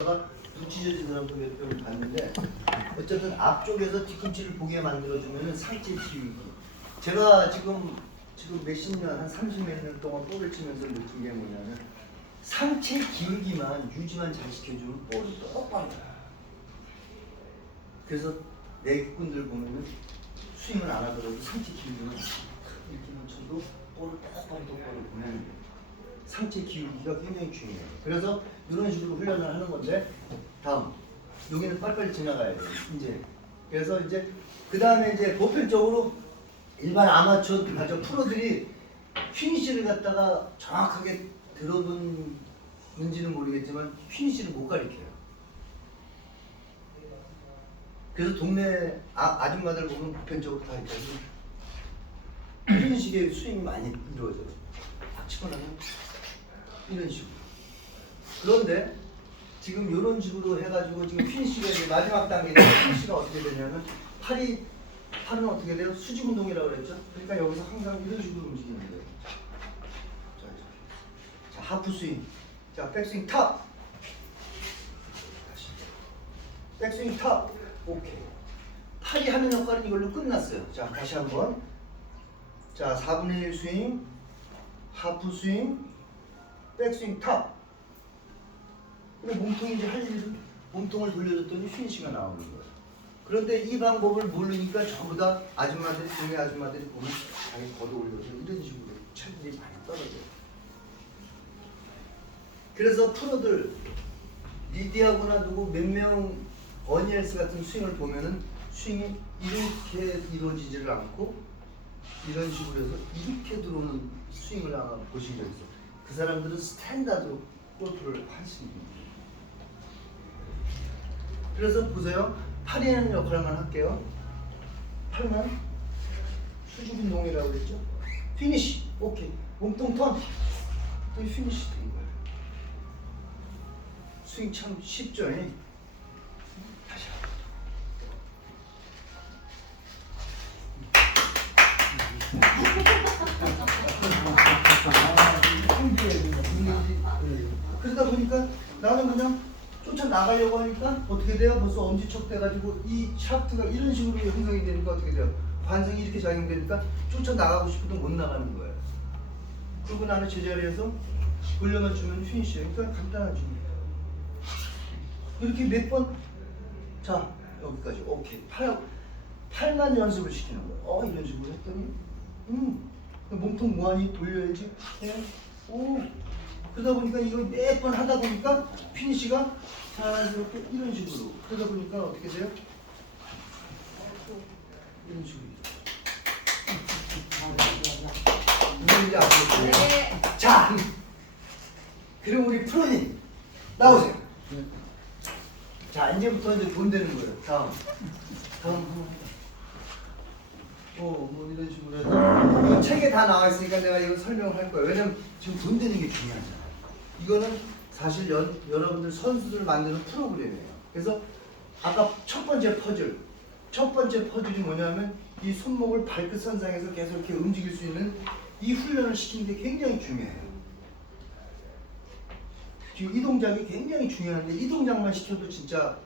눈 찢어진 사람도 몇 명 봤는데 어쨌든 앞쪽에서 뒤꿈치를 보게 만들어주면 상체 기울기. 제가 지금 몇십 년, 한 30몇 년 동안 볼을 치면서 느낀 게 뭐냐면 상체 기울기만 유지만 잘 시켜주면 볼이 똑바로 가요. 그래서 내꾼들 보면은 스윙을 안 하더라도 상체 기울기만 이렇게만 쳐도 볼을 똑바로 보내는 거예요. 상체 기울기가 굉장히 중요해요. 그래서 이런 식으로 훈련을 하는 건데 다음 여기는 빨리빨리 지나가야 돼요. 이제 그래서 이제 그 다음에 이제 보편적으로 일반 아마추어 프로들이 피니시를 갖다가 정확하게 들어본는지는 모르겠지만 피니시를 못 가리켜요. 그래서 동네 아줌마들 보면 보편적으로 다 이렇게 이런 식의 스윙이 많이 이루어져요. 딱 치고 나면 이런 식으로. 그런데 지금 이런 식으로 해가지고 지금 피니시가 이제 마지막 단계인데 피니시가 어떻게 되냐면 팔은 어떻게 돼요? 수직 운동이라고 그랬죠? 그러니까 여기서 항상 이런 식으로 움직이는 거예요. 자, 하프 스윙. 자, 백스윙 탑. 다시. 백스윙 탑. 오케이. 팔이 하는 역할은 이걸로 끝났어요. 자, 다시 한번. 자, 4분의 1 스윙. 하프 스윙. 백스윙 탑. 근데 몸통이 이제 할 일은 몸통을 돌려줬더니 피니시가 나오는 거예요. 그런데 이 방법을 모르니까 전부 다 아줌마들이, 동네 아줌마들이 보면 자기 걷어 올려서 이런 식으로 체력이 많이 떨어져요. 그래서 프로들, 리디하거나 누구 몇 명 어니엘스 같은 스윙을 보면은 스윙이 이렇게 이루어지지를 않고 이런 식으로 해서 이렇게 들어오는 스윙을 아마 보신 적 있어요. 그 사람들은 스탠다드로 골프를 하십니다. 그래서 보세요. 팔이 하는 역할만 할게요. 팔만 수직 운동이라고 그랬죠. 피니시. 오케이. 몸통 턴. 또 피니시 된 거예요. 스윙 참 쉽죠. 다시 그러다 보니까 나는 그냥 쫓아 나가려고 하니까 어떻게 돼요? 벌써 엄지척 돼가지고 이 샤프트가 이런 식으로 형성이 되니까 어떻게 돼요? 관성이 이렇게 작용되니까 쫓아 나가고 싶어도 못 나가는 거예요. 그리고 나는 제자리에서 돌려만 주면 피니시예요. 그러니까 간단하지. 이렇게 몇 번, 자 여기까지 오케이. 팔만 연습을 시키는 거예요. 이런 식으로 했더니 몸통 무한히 돌려야지. 오. 그러다 보니까 이걸 몇 번 하다 보니까 피니시가 자연스럽게 이런 식으로. 그러다 보니까 어떻게 돼요? 이런 식으로. 이제 아시겠죠? 네. 자, 그럼 우리 프로님 나오세요. 자, 이제부터 이제 돈 되는 거예요. 다음. 뭐 이런 식으로 해서 책에 다 나와 있으니까 내가 이거 설명을 할 거예요. 왜냐면 지금 돈 되는 게 중요하잖아요. 이거는 사실 여러분들 선수들 만드는 프로그램이에요. 그래서 아까 첫 번째 퍼즐이 뭐냐면 이 손목을 발끝 선상에서 계속 이렇게 움직일 수 있는 이 훈련을 시키는 게 굉장히 중요해요. 지금 이 동작이 굉장히 중요한데 이 동작만 시켜도 진짜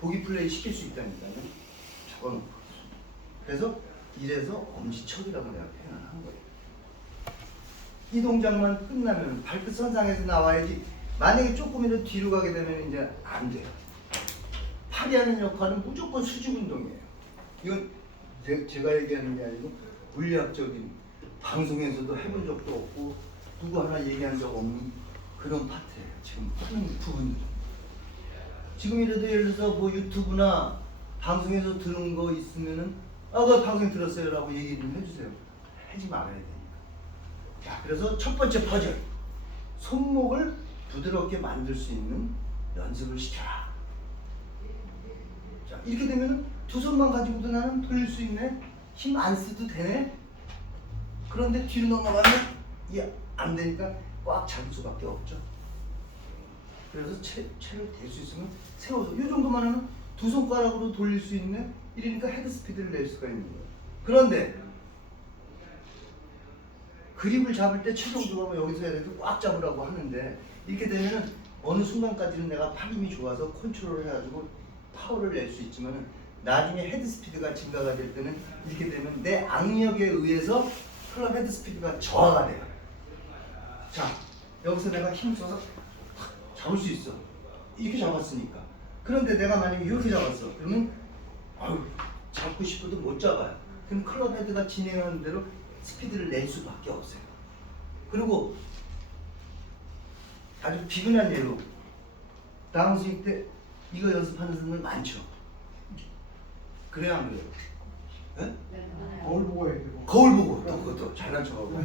보기 플레이 시킬 수 있다니까요. 적어놓고. 그래서 이래서 엄지척이라고 내가 표현을 한 거예요. 이 동작만 끝나면 발끝 선상에서 나와야지. 만약에 조금이라도 뒤로 가게 되면 이제 안 돼요. 팔이 하는 역할은 무조건 수직 운동이에요. 이건 제가 얘기하는 게 아니고 물리학적인, 방송에서도 해본 적도 없고 누구 하나 얘기한 적 없는 그런 파트예요. 지금 하는 부분들. 지금이라도 예를 들어서 뭐 유튜브나 방송에서 들은 거 있으면은 그 방송 들었어요 라고 얘기 좀 해주세요. 하지 말아야 되니까. 자, 그래서 첫 번째 퍼즐. 손목을 부드럽게 만들 수 있는 연습을 시켜라. 자, 이렇게 되면 두 손만 가지고도 나는 돌릴 수 있네. 힘 안 써도 되네. 그런데 뒤로 넘어가면 안 되니까 꽉 잡을 수밖에 없죠. 그래서 체를 댈 수 있으면 세워서 이 정도만 하면 두 손가락으로 돌릴 수 있네. 이러니까 헤드 스피드를 낼 수가 있는 거예요. 그런데 그립을 잡을 때 최종적으로 여기서 해야 되고 꽉 잡으라고 하는데 이렇게 되면은 어느 순간까지는 내가 팔 힘이 좋아서 컨트롤을 해가지고 파워를 낼 수 있지만 나중에 헤드 스피드가 증가가 될 때는 이렇게 되면 내 악력에 의해서 클럽 헤드 스피드가 저하가 돼요. 자, 여기서 내가 힘써서 잡을 수 있어. 이렇게 잡았으니까. 그런데 내가 만약에 이렇게 잡았어. 그러면 아유, 잡고 싶어도 못 잡아요. 그럼 클럽 헤드가 진행하는 대로 스피드를 낼 수밖에 없어요. 그리고 아주 비근한 예로 다운스윙 때 이거 연습하는 사람들 많죠. 그래야 안 그래요? 네? 거울 보고 해야 되고. 거울 보고 또 그것도 잘난 척하고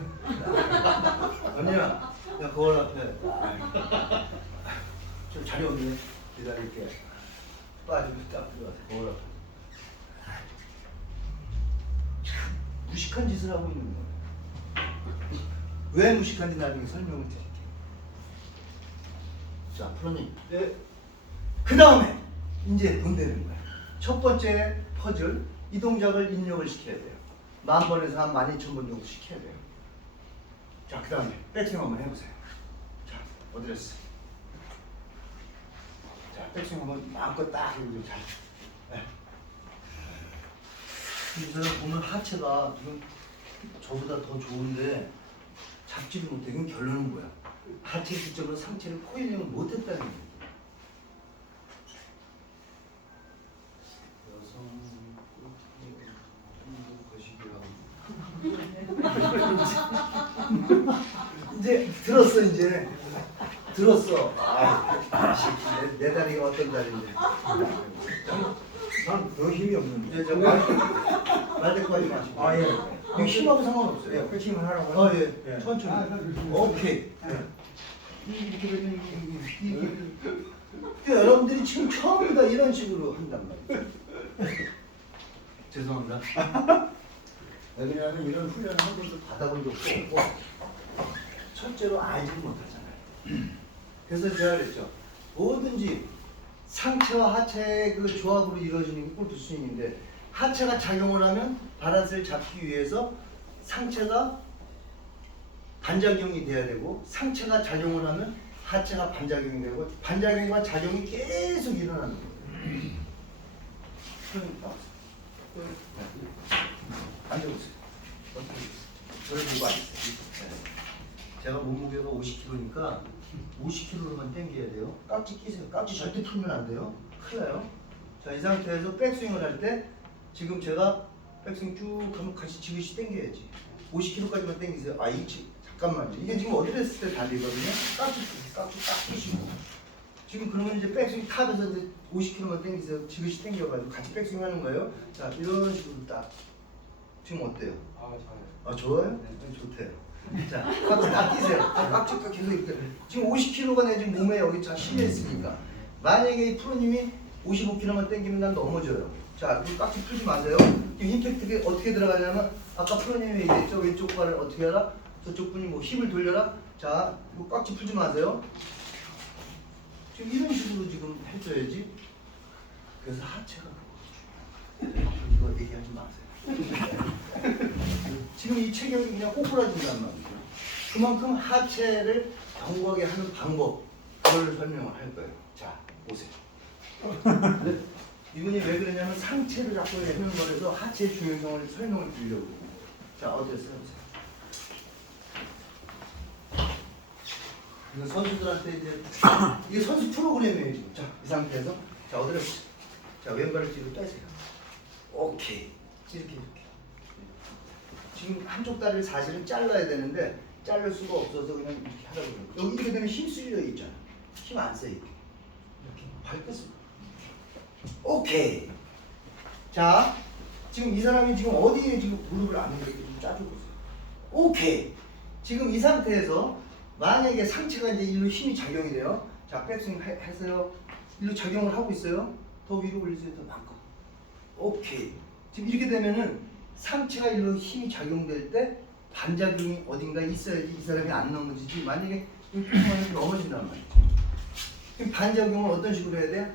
언니야 야 거울 앞에 좀 자리 없네 기다릴게 빠지고 딱 들어가서 거울 앞에 참 무식한 짓을 하고 있는 거예요. 왜 무식한지 나중에 설명을 드릴게요. 자 프로님 네. 그 다음에 이제 돈 되는 거야. 첫 번째 퍼즐 이 동작을 입력을 시켜야 돼요. 10,000번에서 한 12,000번 정도 시켜야 돼요. 자, 그 다음에 백스윙 한번 해보세요. 자, 어드레스. 자, 백스윙 한번 마음껏 딱 해보세요. 잘. 네. 이 사람 보면 하체가 지금 저보다 더 좋은데 잡지를 못해. 그럼 결론은 뭐야? 하체 기점으로 상체를 코일링을 못했다는 거예요. 이제 들었어 이제 들었어. 내 다리가 어떤 다리인데? 난너 힘이 없는데. 이제 저말 대꾸하지 마시고. 아 예. 이거 힘하고 상관없어요. 예, 패칭을 하라고요. 예. 천천히. 오케이. 이렇게 되면 이게 여러분들이 지금 처음이다 이런 식으로 한단 말이에요. 죄송합니다. 왜냐하면 이런 훈련을 한 번도 받아본 적도 없고 첫째로 알지를 못하잖아요. 그래서 제가 그랬죠. 뭐든지 상체와 하체의 그 조합으로 이루어지는 게 골프 스윙인데 하체가 작용을 하면 바란스를 잡기 위해서 상체가 반작용이 돼야 되고 상체가 작용을 하면 하체가 반작용이 되고 반작용과 작용이 계속 일어나는 거예요. 그러니까 앉아보세요. 저를 보고 앉으세요. 제가 몸무게가 50kg니까 50kg로만 당겨야 돼요. 깍지 끼세요. 깍지 절대 풀면 안 돼요. 큰일 나요. 자, 이 상태에서 백스윙을 할 때 지금 제가 백스윙 쭉 하면 같이 지그시 당겨야지. 50kg까지만 당기세요. 아, 잠깐만요. 이게 지금 어디 됐을 때 달리거든요. 깍지 딱 끼시고. 지금 그러면 이제 백스윙 탑에서 이제 50kg만 당기세요. 지그시 당겨가지고 같이 백스윙 하는 거예요. 자, 이런 식으로 딱. 지금 어때요? 아 좋아요. 아, 좋아요? 네, 좋대요. 자, 깍지 딱 끼세요. 깍지가 계속 이렇게. 지금 50kg가 내 지금 몸에 여기 잘 실려 있으니까. 만약에 이 프로님이 55kg만 당기면 난 넘어져요. 자, 그 깍지 풀지 마세요. 임팩트가 어떻게 들어가냐면 아까 프로님이 얘기했죠. 왼쪽 발을 어떻게 하라? 저쪽 분이 뭐 힙을 돌려라? 자, 이거 깍지 풀지 마세요. 지금 이런 식으로 지금 해줘야지. 그래서 하체가 이거 얘기하지 마세요. 지금 이 체격이 그냥 꼬꾸라진단 말이죠. 그만큼 하체를 견고하게 하는 방법, 그걸 설명을 할 거예요. 자, 보세요. 이분이 왜 그러냐면 상체를 자꾸 해는 거라서 하체의 중요성을 설명을 드리려고 그래요. 자, 어디서 해보세요. 이거 선수들한테 이제 이게 선수 프로그램이에요 지금. 자, 이 상태에서 자, 어디로 자, 왼발을 뒤로 빼세요. 오케이. 이렇게. 지금 한쪽 다리를 사실은 잘라야 되는데 자를 수가 없어서 그냥 이렇게 하다 보니까 여기 이렇게 되면 힘 쓸려 있잖아. 힘 안 써. 이렇게 밟겠습니다. 오케이. 자, 지금 이 사람이 지금 어디에 지금 무릎을 안 이렇게 좀 짜주고 있어요. 오케이. 지금 이 상태에서 만약에 상체가 이제 일로 힘이 작용이 돼요. 자, 백스윙 했어요. 일로 작용을 하고 있어요. 더 위로 올리세요. 더 바꿔. 오케이. 지금 이렇게 되면은 상체가 일로 힘이 작용될 때 반작용이 어딘가 있어야지 이 사람이 안 넘어지지. 만약에 이렇게 넘어진단 말이죠. 그럼 반작용을 어떤 식으로 해야 돼?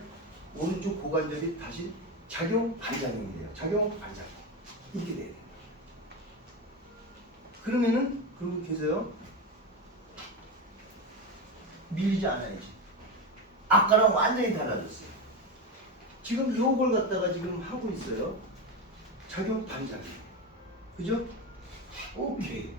오른쪽 고관절이 다시 작용, 반작용이 돼요. 작용, 반작용. 이렇게 돼야 돼요. 그러면은 그러고 계세요. 밀리지 않아야지. 아까랑 완전히 달라졌어요. 지금 요걸 갖다가 지금 하고 있어요. 작용 반작용. 그죠? 오케이.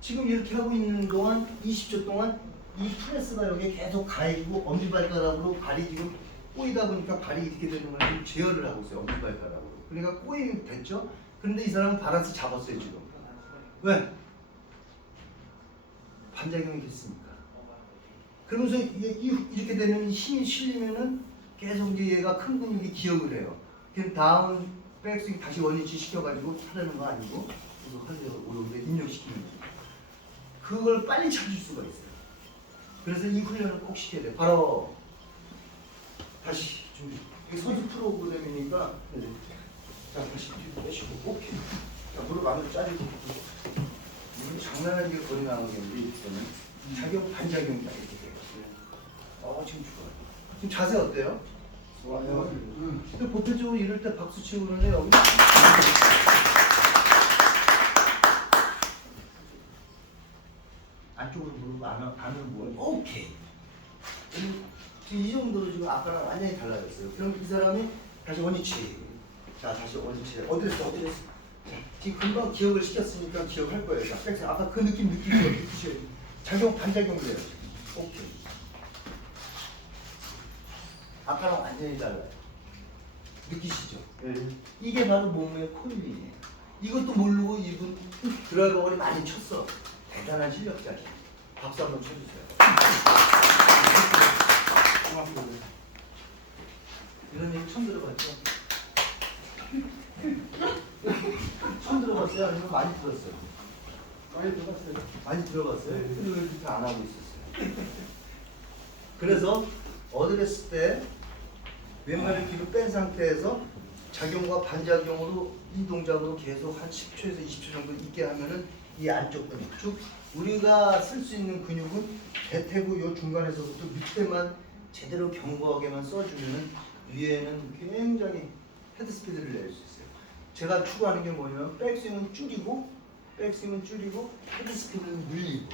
지금 이렇게 하고 있는 동안 20초 동안 이 프레스가 여기 계속 가해지고 엄지발가락으로 발이 지금 꼬이다 보니까 발이 이렇게 되는 걸 지금 제어를 하고 있어요. 엄지발가락으로. 그러니까 꼬이면 됐죠? 그런데 이 사람은 밸런스 잡았어요 지금. 왜? 반작용이 됐으니까. 그러면서 이렇게 되면 힘이 실리면은 계속 이제 얘가 큰 근육이 기억을 해요. 그럼 다음 백스윙 다시 원위치 시켜가지고 하려는 거 아니고 계속 하려고 입력시키는 거예요. 그걸 빨리 찾을 수가 있어요. 그래서 이 훈련을 꼭 시켜야 돼요. 바로 다시 준비. 이게 선수 프로그램이니까 자 다시 뒤로 빼시고 오케이. 자 무릎 안으로 짜리고 이건 장난하게 거리 나오겠는데 이때는 작용 반작용이다 이렇게 돼요. 지금 좋아요. 지금 자세 어때요? 좋아요. 근데 보편적으로 이럴 때 박수 치고 그러는데 여기 안쪽으로 무릎 안으로 모아. 오케이. 지금 이 정도로 지금 아까랑 완전히 달라졌어요. 그럼 이 사람이 다시 원위치. 자 다시 원위치. 어디 됐어? 자, 지금 금방 기억을 시켰으니까 기억할 거예요. 자, 백스 아까 그 느끼셔야 돼. 작용 반작용을 해요. 오케이. 아까랑 완전히 달라요. 느끼시죠? 네. 이게 바로 몸의 코일링이에요. 이것도 모르고 이분 드라이버 거리 많이 쳤어. 대단한 실력자죠. 박수 한번 쳐주세요. 고맙습니다. 이런 얘기 처음 들어봤죠? 처음 들어봤어요? 아니면 많이 들었어요? 많이 들어갔어요. 많이 들어봤어요? 네. 근데 왜 이렇게 안 하고 있었어요? 그래서 어드레스 때 왼발을 뒤로 뺀 상태에서 작용과 반작용으로 이 동작으로 계속 한 10초에서 20초 정도 있게 하면은 이 안쪽 근육, 즉 우리가 쓸 수 있는 근육은 대퇴부 요 중간에서부터 밑에만 제대로 견고하게만 써주면은 위에는 굉장히 헤드 스피드를 낼 수 있어요. 제가 추구하는 게 뭐냐면 백스윙은 줄이고 헤드 스피드는 늘리고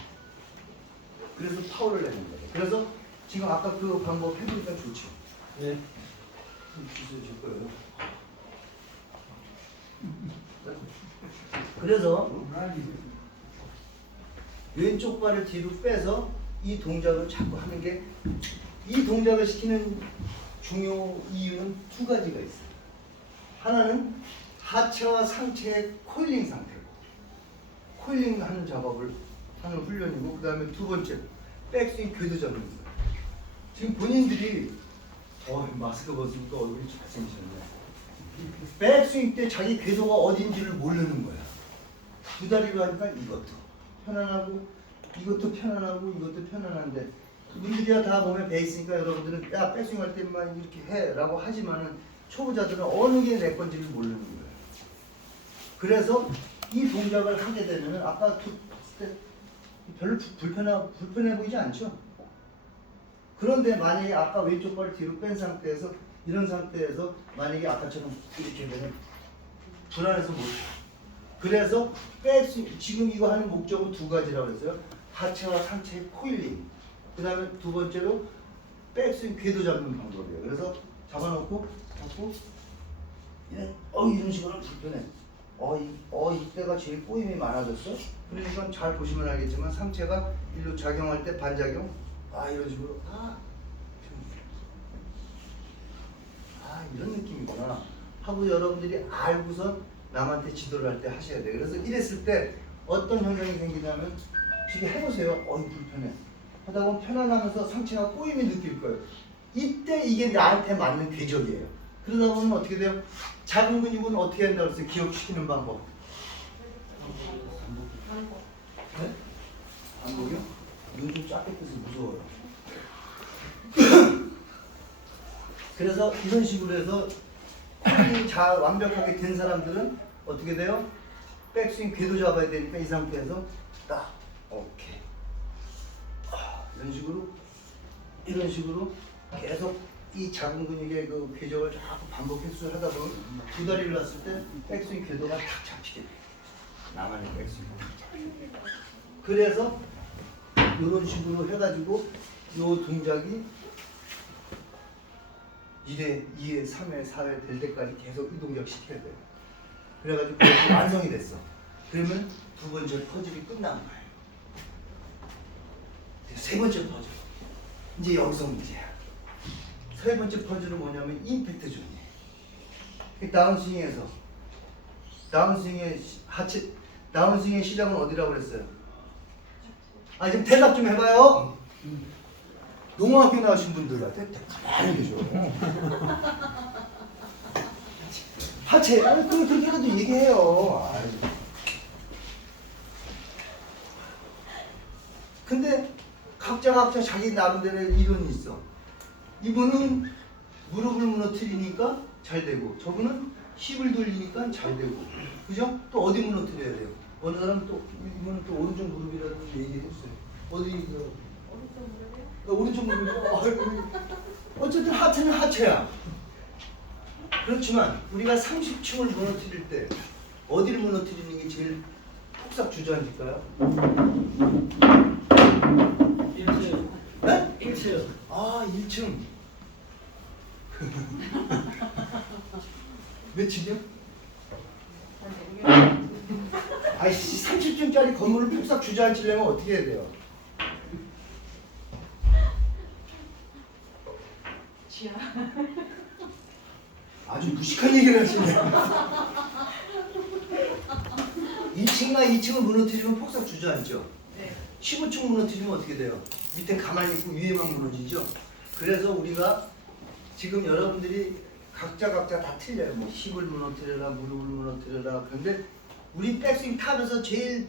그래서 파워를 내는 거예요. 그래서 지금 아까 그 방법 해보니까 좋죠. 네. 주세요 줄 거예요. 그래서 왼쪽 발을 뒤로 빼서 이 동작을 자꾸 하는 게 이 동작을 시키는 중요 이유는 두 가지가 있어요. 하나는 하체와 상체의 코일링 상태고 코일링 하는 작업을 하는 훈련이고 그 다음에 두 번째 백스윙 궤도 잡는 거예요. 지금 본인들이 마스크 벗으니까 얼굴이 잘생기셨네. 백스윙 때 자기 궤도가 어딘지를 모르는 거야. 두 다리로 하니까 이것도 편안하고 이것도 편안한데 분들이야 다 몸에 배 있으니까 여러분들은 야 백스윙 할 때만 이렇게 해 라고 하지만은 초보자들은 어느 게 내 건지를 모르는 거예요. 그래서 이 동작을 하게 되면은 아까 봤을 때 별로 불편해 보이지 않죠? 그런데 만약에 아까 왼쪽 발을 뒤로 뺀 상태에서 이런 상태에서 만약에 아까처럼 이렇게 되면 불안해서 못해요. 그래서 백스윙 지금 이거 하는 목적은 두 가지라고 했어요. 하체와 상체의 코일링. 그 다음에 두 번째로 백스윙 궤도 잡는 방법이에요. 그래서 잡고 이런 식으로 불편해. 이때가 제일 꼬임이 많아졌어. 그러니까 잘 보시면 알겠지만 상체가 일로 작용할 때 반작용 이런 식으로 이런 느낌이구나 하고 여러분들이 알고선 남한테 지도를 할 때 하셔야 돼요. 그래서 이랬을 때 어떤 현상이 생기냐면 지금 해보세요. 불편해 하다 보면 편안하면서 상체가 꼬임이 느낄 거예요. 이때 이게 나한테 맞는 궤적이에요. 그러다 보면 어떻게 돼요? 작은 근육은 어떻게 한다고 했어요? 기억시키는 방법. 네? 안목이요? 눈 좀 작게 떠서 무서워요. 그래서 이런 식으로 해서 코일링이 잘 완벽하게 된 사람들은 어떻게 돼요? 백스윙 궤도 잡아야 되니까 이 상태에서 딱 오케이 이런 식으로 계속 이 작은 근육의 그 궤적을 자꾸 반복 횟수를 하다 보면 두 다리를 놨을 때 백스윙 궤도가 탁 잡히게 돼요. 나만의 백스윙. 그래서 이런 식으로 해가지고 이 동작이 1회, 2회, 3회, 4회 될 때까지 계속 이 동작 시켜야 돼요. 그래가지고 그게 완성이 됐어. 그러면 두 번째 퍼즐이 끝난 거예요. 세 번째 퍼즐. 이제 여기서 문제야. 세 번째 퍼즐은 뭐냐면 임팩트 존이에요. 다운스윙에서 다운스윙의 하체 다운스윙의 시작은 어디라고 그랬어요? 아 지금 대답 좀 해봐요. 농어학교 나오신 분들한테 가만히 계셔. 하체 아니 그렇게라도 얘기해요. 아이. 근데 각자 자기 나름대로 이론이 있어. 이분은 무릎을 무너뜨리니까 잘 되고 저분은 힙을 돌리니까 잘 되고 그죠? 또 어디 무너뜨려야 돼요? 어느 사람 또 이분은 또 오른쪽 무릎이라도 얘기해 주세요. 어디 오른쪽 무릎이요? 어쨌든 하체는 하체야. 그렇지만 우리가 30층을 무너뜨릴 때 어디를 무너뜨리는 게 제일 폭삭 주저앉을까요? 1층. 네? 1층. 아 1층. 몇 층이요? 아이씨 30층짜리 건물을 폭삭 주저앉히려면 어떻게 해야 돼요? 지하. 아주 무식한 얘기를 하시네. 1층이나 2층을 무너뜨리면 폭삭 주저앉죠. 네. 15층 무너뜨리면 어떻게 돼요? 밑에 가만히 있고 위에만 무너지죠. 그래서 우리가 지금 여러분들이 각자 다 틀려요. 뭐 힙을 무너뜨려라, 무릎을 무너뜨려라. 그런데 우리 백스윙 탑에서 제일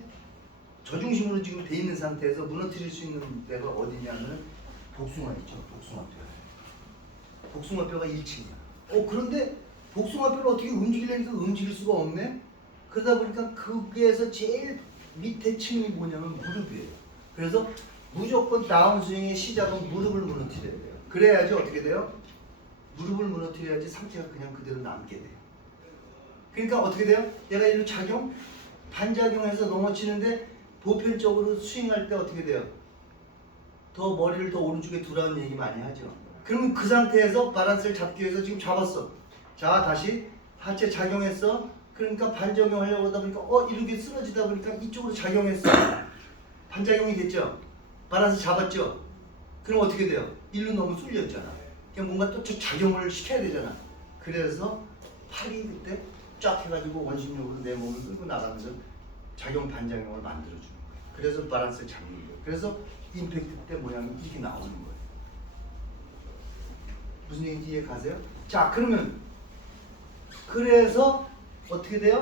저중심으로 지금 돼 있는 상태에서 무너뜨릴 수 있는 데가 어디냐면 복숭아 있죠. 복숭아뼈. 복숭아뼈가 1층이야. 그런데 복숭아뼈를 어떻게 움직이려니까 움직일 수가 없네. 그러다 보니까 거기에서 제일 밑에 층이 뭐냐면 무릎이에요. 그래서 무조건 다운스윙의 시작은 무릎을 무너뜨려야 돼요. 그래야지 어떻게 돼요? 무릎을 무너뜨려야지 상체가 그냥 그대로 남게 돼요. 그러니까 어떻게 돼요? 얘가 이로 작용, 반작용해서 넘어지는데 보편적으로 스윙할 때 어떻게 돼요? 더 머리를 더 오른쪽에 두라는 얘기 많이 하죠. 그러면 그 상태에서 바란스를 잡기 위해서 지금 잡았어. 자 다시 하체 작용했어. 그러니까 반작용하려고 하다 보니까 이렇게 쓰러지다 보니까 이쪽으로 작용했어. 반작용이 됐죠. 바란스 잡았죠. 그럼 어떻게 돼요? 일로 너무 쏠렸잖아. 그냥 뭔가 또 작용을 시켜야 되잖아. 그래서 팔이 그때 쫙 해가지고 원심력으로 내 몸을 끌고 나가면서 작용 반작용을 만들어주는 거예요. 그래서 바란스를 잡는 거예요. 그래서 임팩트 때 모양이 이렇게 나오는 거예요. 무슨 얘기인지 이해 가세요? 자 그러면 그래서 어떻게 돼요?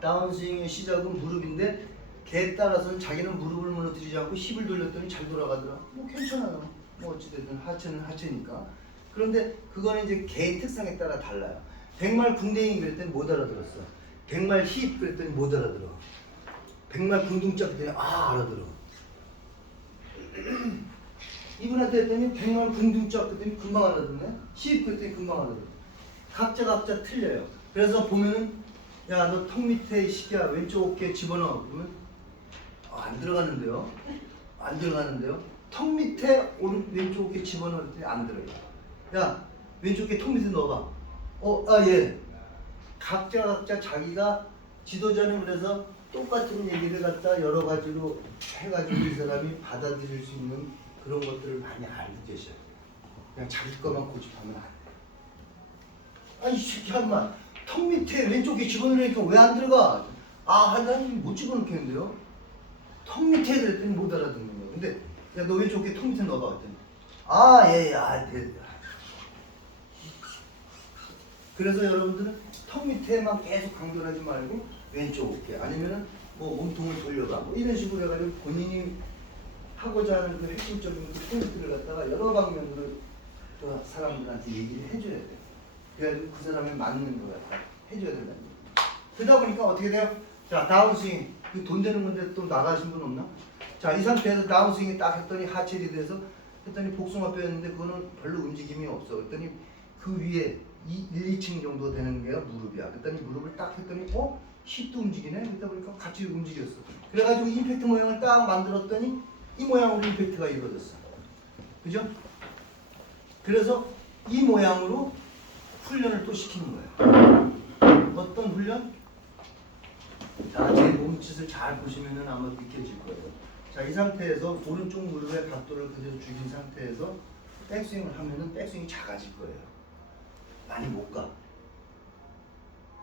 다운스윙의 시작은 무릎인데 걔에 따라서는 자기는 무릎을 무너뜨리지 않고 힙을 돌렸더니 잘 돌아가더라. 뭐 괜찮아요. 뭐 어찌됐든 하체는 하체니까. 그런데 그거는 이제 개의 특성에 따라 달라요. 백말 궁뎅이 그랬더니 못 알아들었어. 백말 힙 그랬더니 못 알아들어. 백말 궁둥짝 그랬더니 알아들어. 이분한테 했더니 백말 궁둥짝 그랬더니 금방 알아듣네. 힙 그랬더니 금방 알아들어. 각자 틀려요. 그래서 보면은 야 너 턱 밑에 시기야 왼쪽 어깨에 집어넣어. 그러면 안 들어가는데요. 안 들어가는데요. 턱 밑에 왼쪽 어깨 집어넣을 때 안 들어요. 야 왼쪽 어깨 턱 밑에 넣어봐. 예. 각자 자기가 지도자는 그래서 똑같은 얘기를 갖다 여러 가지로 해가지고 이 사람이 받아들일 수 있는 그런 것들을 많이 알고 계셔야 돼요. 그냥 자기 것만 고집하면 안 돼요. 아니 이 새끼 한마 턱 밑에 왼쪽에 집어넣으니까 왜 안 들어가? 난 못 집어넣겠는데요. 턱 밑에 그랬더니 못 알아듣는 거야. 근데 야 너 왼쪽에 턱 밑에 넣어봐 그랬더니 예. 그래서 여러분들은 턱 밑에만 계속 강조하지 말고 왼쪽 어깨 아니면은 뭐 몸통을 돌려봐 뭐 이런 식으로 해가지고 본인이 하고자 하는 그 핵심적인 그 포인트를 갖다가 여러 방면으로 또 사람들한테 얘기를 해줘야 돼요. 그래가지고 그 사람에 맞는 거 갖다 해줘야 된다는 거예요. 그러다 보니까 어떻게 돼요? 자 다운스윙 돈 되는 건데 또 나가신 분 없나? 자 이 상태에서 다운스윙이 딱 했더니 하체리 돼서 했더니 복숭아뼈였는데 그거는 별로 움직임이 없어. 그랬더니 그 위에 1, 2층 정도 되는 게 무릎이야. 그랬더니 무릎을 딱 했더니 힙도 움직이네? 그러다 보니까 같이 움직였어. 그래가지고 임팩트 모양을 딱 만들었더니 이 모양으로 임팩트가 이루어졌어. 그죠? 그래서 이 모양으로 훈련을 또 시키는 거예요. 어떤 훈련? 자, 제 몸짓을 잘 보시면은 아마 느껴질 거예요. 자, 이 상태에서 오른쪽 무릎의 각도를 그대로 죽인 상태에서 백스윙을 하면은 백스윙이 작아질 거예요. 많이 못 가.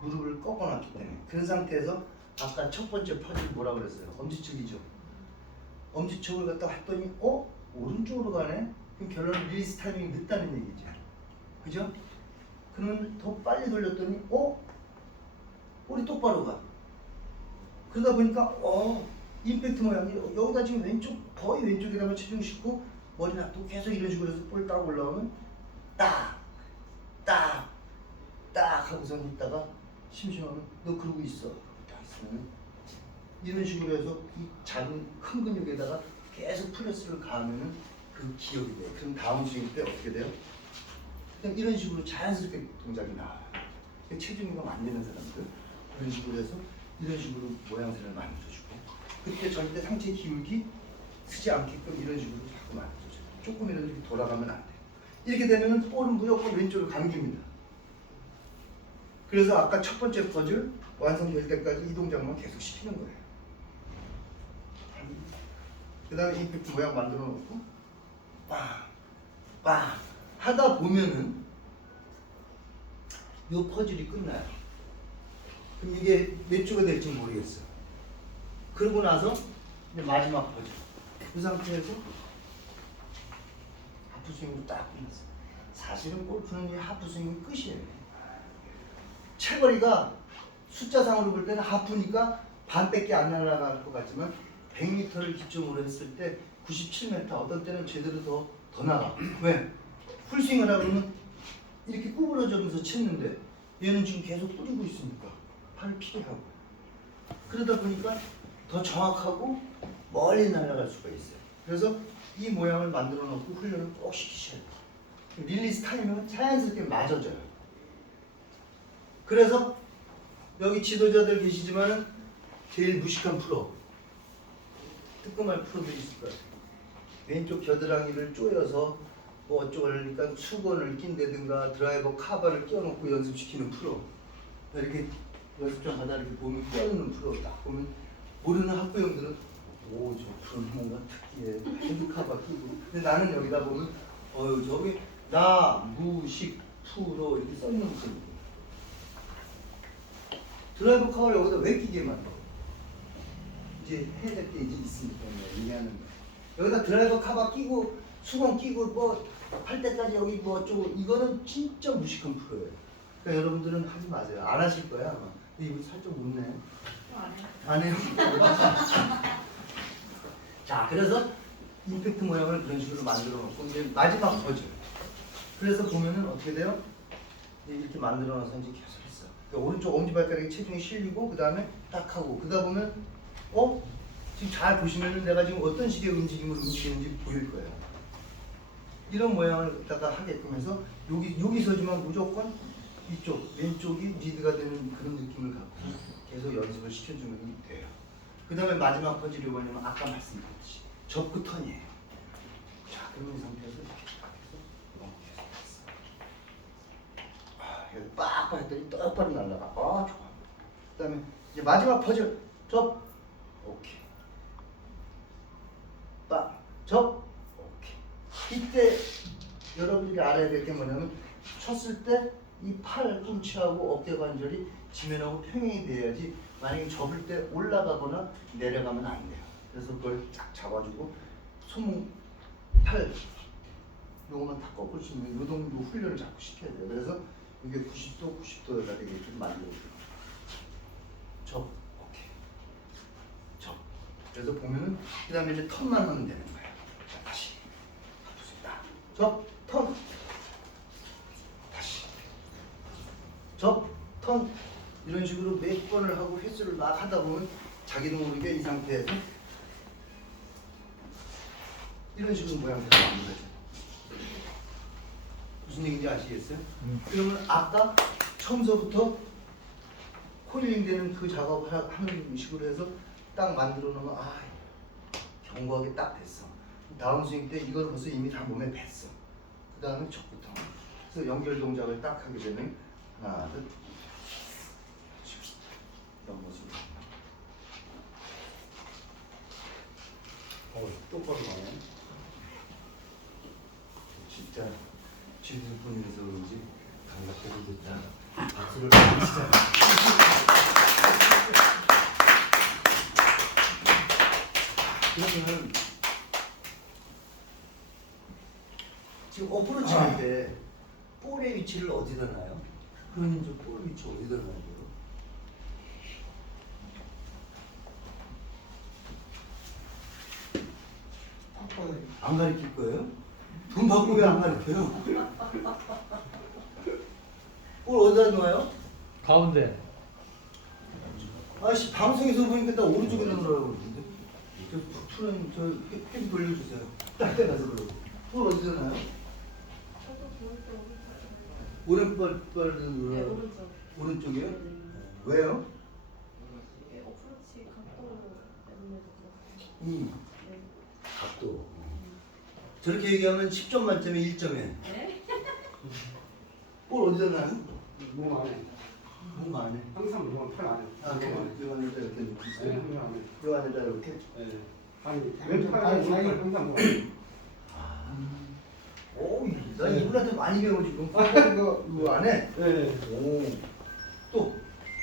무릎을 꺾어놨기 때문에. 그런 상태에서 아까 첫 번째 퍼즐 뭐라 그랬어요? 엄지척이죠. 엄지척을 갖다 했더니 오른쪽으로 가네? 그럼 결론은 리리스 타이밍이 늦다는 얘기죠. 그죠? 그러면 더 빨리 돌렸더니 볼이 똑바로 가. 그러다 보니까 임팩트 모양이 여기다 지금 왼쪽 거의 왼쪽에다가 체중 싣고 머리 놔두고 계속 이런 식으로 해서 볼 딱 올라오면 딱 하고선 있다가 심심하면 너 그러고 있어. 딱 있으면 이런 식으로 해서 이 작은 큰 근육에다가 계속 프레스를 가하면은 그 기억이 돼요. 그럼 다음 스윙 때 어떻게 돼요? 그냥 이런 식으로 자연스럽게 동작이 나와요. 체중이가 안 되는 사람들 이런 식으로 해서 이런 식으로 모양새를 만들어주고 그때 절대 상체 기울기 쓰지 않게끔 이런 식으로 자꾸 만들어줘요. 조금이라도 이렇게 돌아가면 안 돼요. 이렇게 되면은 볼은 무조건 왼쪽으로 감깁니다. 그래서 아까 첫 번째 퍼즐 완성될 때까지 이 동작만 계속 시키는 거예요. 그 다음에 임팩트 모양 만들어 놓고 빵 하다 보면은 이 퍼즐이 끝나요. 그럼 이게 몇 초가 될지 모르겠어요. 그러고 나서 이제 마지막 퍼즐. 그 상태에서 하프스윙으로 딱 끝났어요. 사실은 골프는 이 하프스윙이 끝이에요. 채거리가 숫자상으로 볼 때는 하프니까 반밖에 안 날아갈 것 같지만 100m를 기점으로 했을 때 97m, 어떤 때는 제대로 더 나가. 왜? 풀스윙을 하면 이렇게 구부러져면서 쳤는데 얘는 지금 계속 뿌리고 있으니까 팔을 피게 하고 그러다 보니까 더 정확하고 멀리 날아갈 수가 있어요. 그래서 이 모양을 만들어 놓고 훈련을 꼭 시키셔야 돼요. 릴리스 타이밍은 자연스럽게 맞아져요. 그래서 여기 지도자들 계시지만은 제일 무식한 프로, 뜨끔할 프로들이 있을 거예요. 왼쪽 겨드랑이를 조여서 뭐 어쩌고 그러니까 수건을 낀다든가 드라이버 카바를 껴놓고 연습시키는 프로, 이렇게 연습장 가다 이렇게 보면 껴놓는 프로 딱 보면 모르는 학부형들은 저 프로는 뭔가 특이해, 핸드카바 끼고. 근데 나는 여기다 보면 저기 나 무식 프로 이렇게 써있는 프로. 드라이버 카바를 여기다 왜 끼게 만들어? 이제 해야 될 게 이제 있으니까 얘기하는 거야. 여기다 드라이버 카바 끼고 수건 끼고 뭐 할 때까지 여기 뭐 어쩌고 이거는 진짜 무식한 프로예요. 그러니까 여러분들은 하지 마세요. 안 하실 거야 아마. 근데 이거 살짝 묻네. 안 해요? 자, 그래서 임팩트 모양을 그런 식으로 만들어 놓고 이제 마지막 퍼즐. 그래서 보면은 어떻게 돼요? 이렇게 만들어 놔서 이제 계속 했어. 그러니까 오른쪽 엄지발가락에 체중이 실리고 그 다음에 딱 하고 그러다 보면 지금 잘 보시면은 내가 지금 어떤 식의 움직임을 움직이는지 보일 거예요. 이런 모양을 갖다가 하게끔 해서 여기서지만 무조건 이쪽 왼쪽이 리드가 되는 그런 느낌을 갖고 계속 연습을 시켜주면 돼요. 그 다음에 마지막 퍼즐이 뭐냐면 아까 말씀드렸듯이 접구 턴이에요. 자, 그럼 이 상태에서 이렇게 딱 해서 계속 했어. 빡빡 했더니 똑바로 날라가. 좋아. 그 다음에 이제 마지막 퍼즐 오케이. 오케이. 이때 여러분들이 알아야 될 게 뭐냐면 쳤을 때 이 팔 꿈치하고 어깨 관절이 지면하고 평행이 돼야지 만약에 접을 때 올라가거나 내려가면 안 돼요. 그래서 그걸 딱 잡아주고 손목 팔 요거만 딱 꺾을 수 있는 요 정도 훈련을 자꾸 시켜야 돼요. 그래서 이게 90도가 되게끔 만들어줘요. 오케이. 그래서 보면은 그 다음에 이제 턴만 하면 되는 거예요. 자, 다시 턴 다시 턴 이런 식으로 몇 번을 하고 횟수를 막 하다 보면 자기도 모르게 이 상태에서 이런 식으로 모양새가 만들어져요. 무슨 얘기인지 아시겠어요? 그러면 아까 처음서부터 코일링 되는 그 작업을 하는 식으로 해서 딱 만들어 놓으면 견고하게 딱 됐어. 다음 스윙 때 이걸 벌써 이미 다 몸에 뱄어. 그 다음에 접부터. 그래서 연결 동작을 딱 하게 되면 하나, 둘, 이런 모습. 똑바로 가네. 진짜 지수분이라서 그런지 감각적으로 듣다 박수를 치자. 그러면 지금 어프로치 할 때 볼의 위치를 어디다 놔요? 그러면 저 볼 위치 어디다 놔야 돼요? 안 가르칠 거예요? 돈 받고 왜 안 가르쳐요? 볼 어디다 놔요? 가운데. 아씨 방송에서 보니까 나 오른쪽에 놓으라고 그러는데 저 풀은 저 힙 돌려주세요. 딱 때가서 그러고 볼 어디다 놔요? 저도 보니까 오른발은 네, 오른쪽. 오른쪽이요? 네. 왜요? 이게 어프로치 각도 때문에 그렇고. 네. 각도. 저렇게 얘기하면 10점 만점에 1점에. 네? 볼 어디다 놔요? 몸 안에. 몸 안에. 항상 몸 팔 안에. 아, 그래. 몸 안에. 요 안에다 이렇게 놓고 네, 있어요. 항상 안에. 요 안에다 이렇게. 네. 아니, 왼팔 안에 사이 항상 몸 안에. 오, 나 이분한테 많이 배우지 그럼. 요 안에. 네. 오. 또.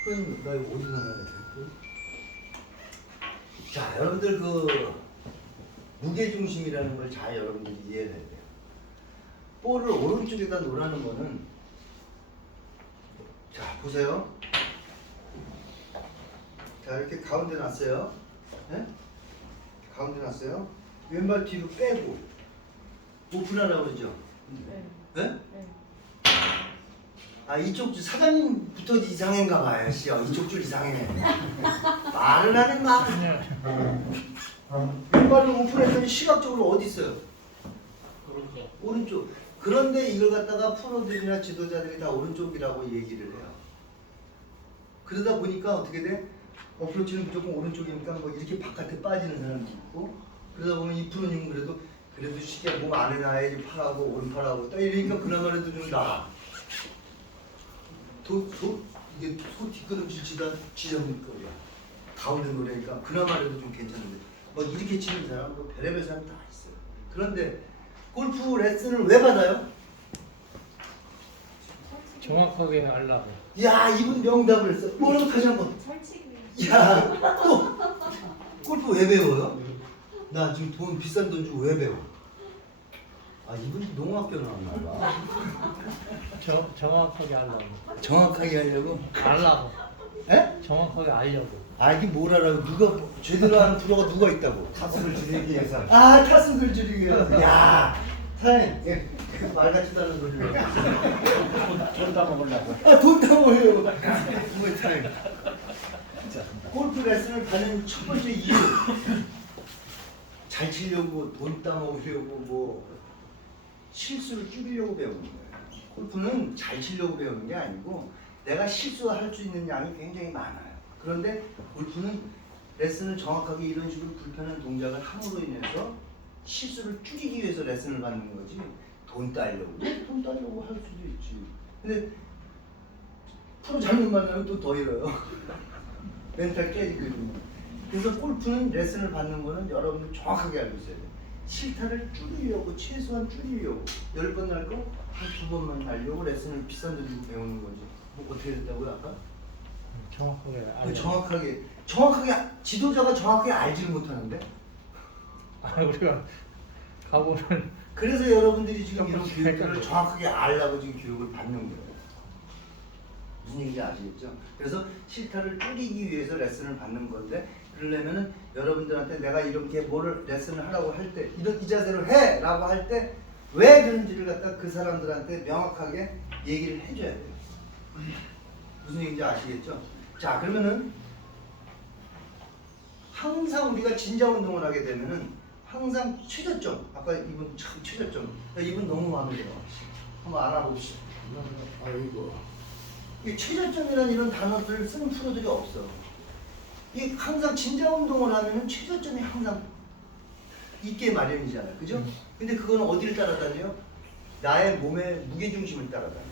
그럼 나 이거 어디다 놔야 돼? 자, 여러분들 그 무게 중심이라는 걸 잘 여러분들이 이해해야 돼요. 볼을 오른쪽에다 놓으라는 거는 자, 보세요. 자, 이렇게 가운데 놨어요. 네? 가운데 놨어요. 왼발 뒤로 빼고 오픈하라고 그러죠. 네. 네? 네. 아, 이쪽 줄 사장님부터 이상한가 봐요. 씨요. 이쪽 줄 이상해. 말을 하는 막. 왼발을 오픈했더니 시각적으로 어디 있어요? 오른쪽. 그런데 이걸 갖다가 프로들이나 지도자들이 다 오른쪽이라고 얘기를 해요. 그러다 보니까 어떻게 돼? 어프로치는 무조건 오른쪽이니까 뭐 이렇게 바깥에 빠지는 사람도 있고, 그러다 보면 이 프로님은 그래도 쉽게 몸 안에 놔야지 팔하고 오른팔하고 딱 이러니까 그나마라도 좀 나아. 이게 소 뒷걸음질 치다 지저분 거야. 가운데 노래니까 그나마라도 좀 괜찮은데 뭐 이렇게 치는 사람, 뭐 별의별 사람 다 있어요. 그런데 골프 레슨을 왜 받아요? 정확하게 알라고. 야, 이분 명답을 했어. 뭐라고 다시 한번. 설치기. 야, 또 골프 왜 배워요? 나 지금 돈 비싼 돈 주고 왜 배워? 아, 이분 농학교 나왔나 봐. 정확하게 알라고. 정확하게 하려고? 알라고. 에? 정확하게 알려고. 아, 이게 뭘 알아요? 누가 제대로 하는 프로가 누가 있다고? 타수를 줄이기 위해서. 아, 타수들 줄이기 위해서. 야, 사장님, 말 같지도 않은 소리를. 돈 다 먹으려고. 아, 돈 따먹으려고. 정말 타임. 골프 레슨을 받는 첫 번째 이유. 잘 치려고, 돈 따먹으려고, 뭐 실수를 줄이려고 배우는 거예요. 골프는 잘 치려고 배우는 게 아니고 내가 실수할 수 있는 양이 굉장히 많아요. 그런데 골프는 레슨을 정확하게 이런 식으로 불편한 동작을 함으로 인해서 실수를 줄이기 위해서 레슨을 받는 거지 돈 따려고 할 수도 있지. 근데 프로 잘못 만나면 또 더 잃어요. 멘탈 깨지고 이러면. 그래서 골프는 레슨을 받는 거는 여러분들 정확하게 알고 있어야 돼요. 실타를 줄이려고, 최소한 줄이려고 10번 날 거 한 2번만 날려고 레슨을 비싼 돈 주고 배우는 거지. 뭐 어떻게 됐다고요 아까? 정확하게 그 알려. 정확하게 지도자가 정확하게 알지를 못하는데. 아, 우리가 각오를. 그래서 여러분들이 지금 이런 조금씩 교육들을 헷갈려. 정확하게 알라고 지금 교육을 받는 거예요. 무슨 얘기인지 아시겠죠? 그래서 실타를 줄이기 위해서 레슨을 받는 건데, 그러려면은 여러분들한테 내가 이렇게 뭐를 레슨을 하라고 할 때, 이 자세로 해! 라고 할 때 왜 그런지를 갖다 그 사람들한테 명확하게 얘기를 해줘야 돼요. 무슨 얘기인지 아시겠죠? 자, 그러면은 항상 우리가 진자 운동을 하게 되면은 항상 최저점, 아까 이분 참 최저점, 이분 너무 마음에 들어. 한번 알아봅시다. 아이고, 이 최저점이라는 이런 단어를 쓰는 프로들이 없어. 이 항상 진자 운동을 하면은 최저점이 항상 있게 마련이잖아요, 그죠? 근데 그거는 어디를 따라다녀요? 나의 몸의 무게중심을 따라가요.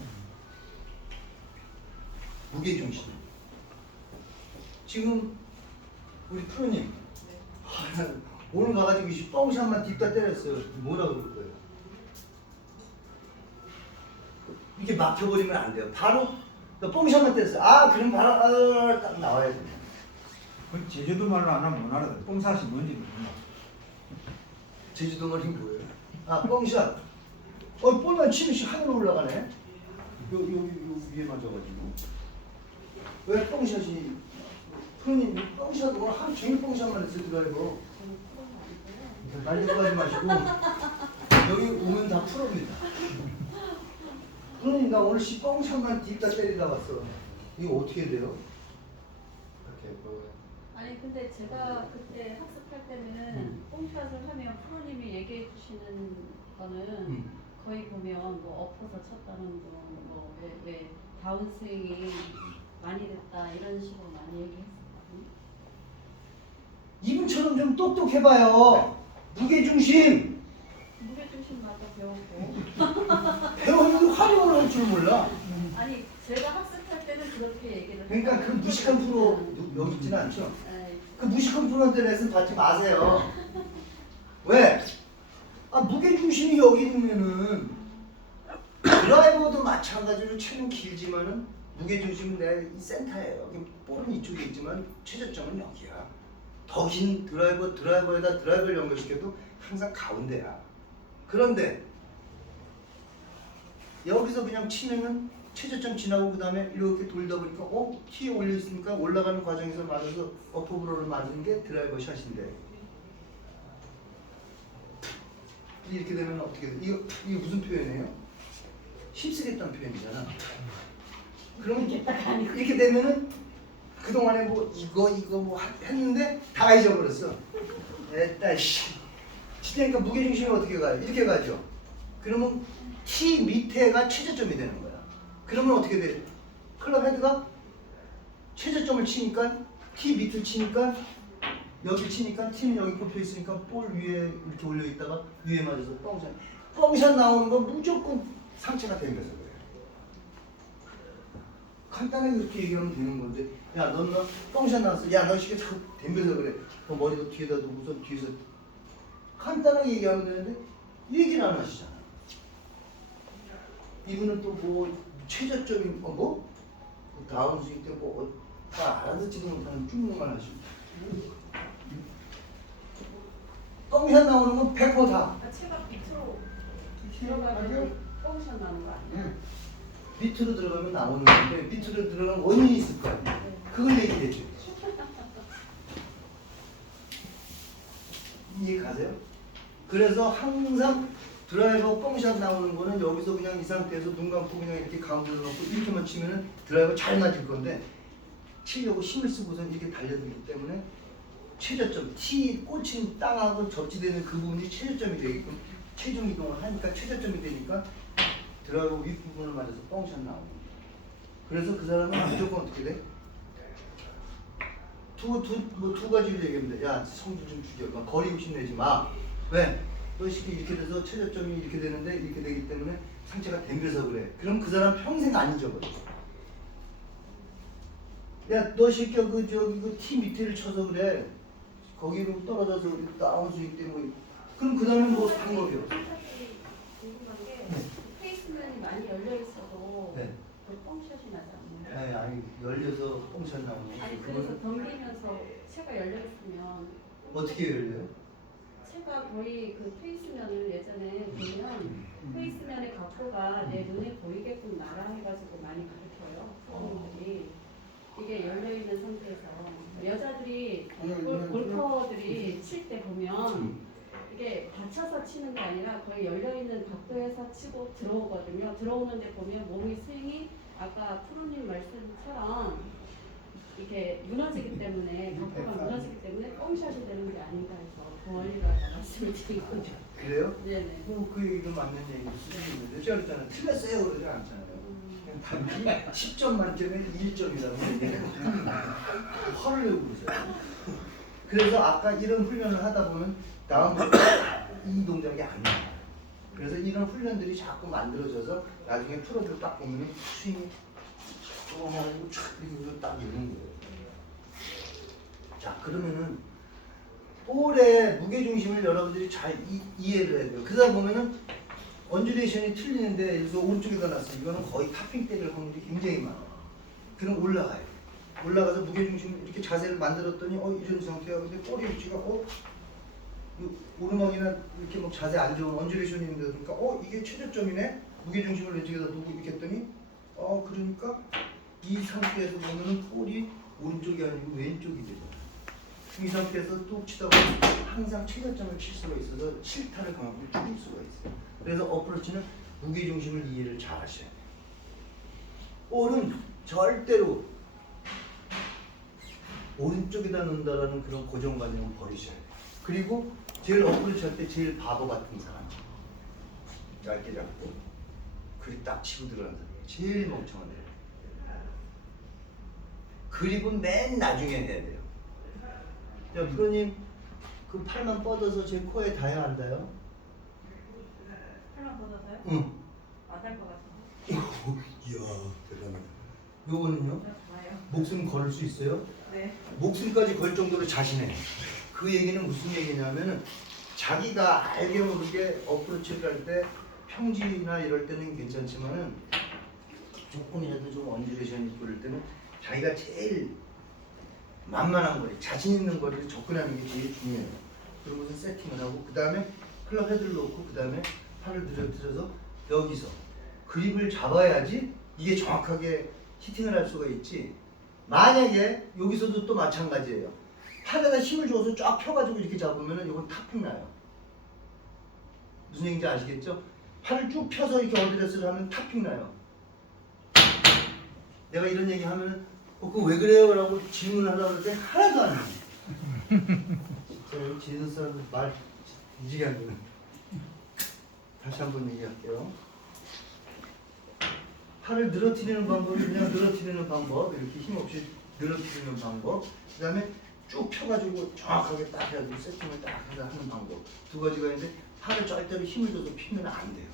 무게중심. 지금 우리 프로님 오늘 가가지고 이 뻥샷만 뒷다 때렸어요. 뭐라 그럴 거예요? 이렇게 막혀버리면 안 돼요. 바로 뻥샷만 때렸어요. 아 그럼 바로 딱 나와야 돼요. 그 제주도 말로 안 하면 못 알아듣어. 뽕사시 뭔지 몰라. 제주도 말이 뭐예요? 아 뻥샷. 볼만 치면 하늘로 올라가네. 여기 위에 맞아가지고. 왜 뻥샷이? 프로님 뻥샷 오늘 하루 종일 뻥샷만 했어요 드라이버. 날려가지 마시고 여기 오면 다 프로입니다. 프로님 나 오늘 뻥샷만 뒷다 때리다 왔어. 이거 어떻게 돼요? 이렇게 아니 근데 제가 그때 학습할 때는 뽕샷을 하면 프로님이 얘기해 주시는 거는 거의 보면 뭐 엎어서 쳤다는 거, 뭐왜 다운스윙이 많이 됐다 이런 식으로 많이 얘기했었거든요. 이분처럼 좀 똑똑해봐요. 무게중심. 무게중심 맞아 배웠고. 배우는 활용을 할 줄 몰라. 아니 제가 학습할 때는 그렇게 얘기를. 그러니까 그 무식한 프로 여기 있지는 않죠. 네. 그 무식한 프로한테 레슨 받지 마세요. 왜? 아 무게중심이 여기 있으면은 드라이버도 마찬가지로 체는 길지만은 무게중심은 내 이 센터예요. 볼은 이쪽에 있지만 최저점은 여기야. 더 긴 드라이버에다 드라이버를 연결시켜도 항상 가운데야. 그런데 여기서 그냥 치면은 최저점 지나고 그 다음에 이렇게 돌다 보니까 티에 올려 있으니까 올라가는 과정에서 맞아서 어퍼브로를 맞은 게 드라이버 샷인데 이렇게 되면 어떻게 돼? 이거 무슨 표현이에요? 힘쓰겠다는 표현이잖아. 그러면 이렇게 되면은 그동안에 뭐 이거 뭐 했는데 다 잊어버렸어. 에따 씨. 치니까 무게중심이 어떻게 가요? 이렇게 가죠. 그러면 티 밑에가 최저점이 되는 거야. 그러면 어떻게 돼? 클럽 헤드가 최저점을 치니까 티 밑을 치니까 여기 치니까 티는 여기 꼽혀 있으니까 볼 위에 이렇게 올려 있다가 위에 맞아서 뻥샷 나오는 건 무조건 상체가 되면서 그래. 간단하게 이렇게 얘기하면 되는 건데, 야, 너 뻥샷 나왔어. 야, 너 시계 자꾸 댐벼서 그래. 너 머리도 뒤에다 두고서 뒤에서 간단하게 얘기하면 되는데 얘기를 안 하시잖아. 이분은 또 뭐 최저점이 뭐 다음 수익 때뭐 알아듣지도 못하는 중국말 하시고 뻥샷 나오는 건 100% 다. 체가 밑으로 들어가면 뽕샷 나는 거 아니에요? 밑으로 들어가면 나오는 건데 밑으로 들어가면 원인이 있을 거 아니야. 그걸 얘기해 줘. 이해 가세요? 그래서 항상 드라이버 뻥샷 나오는 거는 여기서 그냥 이 상태에서 눈 감고 그냥 이렇게 가운데로 놓고 이렇게만 치면은 드라이버 잘 맞을 건데 치려고 힘을 쓰고서 이렇게 달려들기 때문에 최저점, 티 꽂힌 땅하고 접지되는 그 부분이 최저점이 되게끔 체중 이동을 하니까 최저점이 되니까 드라이버 윗부분을 맞아서 뻥샷 나오는 거예요. 그래서 그 사람은 무조건 어떻게 돼? 두 가지를 얘기합니다. 야, 성질 좀 죽여. 막 거리 욕심 내지 마. 왜? 너 쉽게 이렇게 돼서 최저점이 이렇게 되는데 이렇게 되기 때문에 상체가 댐벼서 그래. 그럼 그 사람 평생 안 잊어버려. 야, 너 새끼야 그 티 밑에를 쳐서 그래. 거기로 떨어져서 다운 스윙 때문에. 그럼 그 다음에 뭐 방법이요? 궁금한 게 페이스면이 많이 열려 있어도 네. 그 뽕샷이 나지 않나요? 네, 아니 열려서 뻥샷 나오는 거. 아니 그래서 덤비면서 체가 열려 있으면 어떻게 열려요? 체가 거의 그 페이스면을 예전에 보면 페이스면의 각도가 내 눈에 보이게끔 나라해가지고 많이 가르쳐요 선생님들이. 이게 열려 있는 상태에서 여자들이 골퍼들이 칠 때 보면 이게 받쳐서 치는 게 아니라 거의 열려 있는 각도에서 치고 들어오거든요. 들어오는데 보면 몸이 스윙이 아까 프로님 말씀처럼 이렇게 무너지기 때문에 각도가 무너지기 때문에 뻥샷이 되는 게 아닌가 해서 그 원리를 말씀을 드린 거죠. 그래요? 네네. 그 얘기도 맞는 얘기일 수도 있는데 제가 그랬잖아요. 틀렸어요 그러지 않잖아요. 그냥 단지 10점 만점에 1점이라고 얘기해요. 화를 내고 그러세요. 그래서 아까 이런 훈련을 하다 보면 다음부터 이 동작이 안 나와요. 그래서 이런 훈련들이 자꾸 만들어져서 나중에 프로들 딱 보면 스윙이 쭉 해가지고 촥 이렇게 딱 이러는 거예요. 자, 그러면은 볼의 무게중심을 여러분들이 잘 이해를 해야 돼요. 그러다 보면은 언듈레이션이 틀리는데 여기서 오른쪽에다 놨어요. 이거는 거의 타핑 때릴 확률이 굉장히 많아요. 그럼 올라가요. 올라가서 무게중심 이렇게 자세를 만들었더니 이런 상태야. 근데 볼의 위치가 오르막이나 이렇게 뭐 자세 안 좋은 언듈레이션이 있는데 그러니까 이게 최저점이네. 무게중심을 왼쪽에다 두고 이렇게 했더니 그러니까 이 상태에서 보면은 볼이 오른쪽이 아니고 왼쪽이 되죠. 이 상태에서 뚝 치다 보면 항상 최저점을 칠 수가 있어서 실타를 그만큼 줄일 수가 있어요. 그래서 어프로치는 무게중심을 이해를 잘 하셔야 돼요. 볼은 절대로 오른쪽에다 놓는다라는 그런 고정관념을 버리셔야 돼요. 그리고 제일 어프로치 할 때 제일 바보 같은 사람, 짧게 잡고 그립 딱 치고 들어가는 사람, 제일 멍청한 사람. 그립은 맨 나중에 해야 돼요. 자, 프로님 그 팔만 뻗어서 제 코에 닿아야 안 닿아요? 팔만 걷어서요? 응. 안할 것 같아요. 이야, 대단하다. 요거는요? 좋아요. 목숨 걸을 수 있어요? 네. 목숨까지 걸 정도로 자신해. 그 얘기는 무슨 얘기냐면은 자기가 알게 모르게 어프로치를 할 때 평지나 이럴 때는 괜찮지만은 조금이라도 좀 언듈레이션이 있고 그럴 때는 자기가 제일 만만한 거리, 자신 있는 거리를 접근하는 게 제일 중요해요. 그러고서 세팅을 하고 그 다음에 클럽 헤드를 놓고 그 다음에 팔을 들여서 여기서 그립을 잡아야지 이게 정확하게 히팅을 할 수가 있지. 만약에 여기서도 또 마찬가지예요. 팔에다 힘을 줘서 쫙 펴가지고 이렇게 잡으면은 이건 탑핑 나요. 무슨 얘기인지 아시겠죠? 팔을 쭉 펴서 이렇게 어드레스를 하면 탑핑 나요. 내가 이런 얘기 하면은 그거 왜 그래요? 라고 질문하려고 할 때 하나도 안 해요. 진짜 지는 사람들 말 이지게 안 되는. 다시 한번 얘기할게요. 팔을 늘어뜨리는 방법이 그냥 늘어뜨리는 방법, 이렇게 힘없이 늘어뜨리는 방법, 그 다음에 쭉 펴가지고 정확하게 딱 해가지고 세팅을 딱 해서 하는 방법. 두 가지가 있는데 팔을 절대로 힘을 줘서 피면 안 돼요.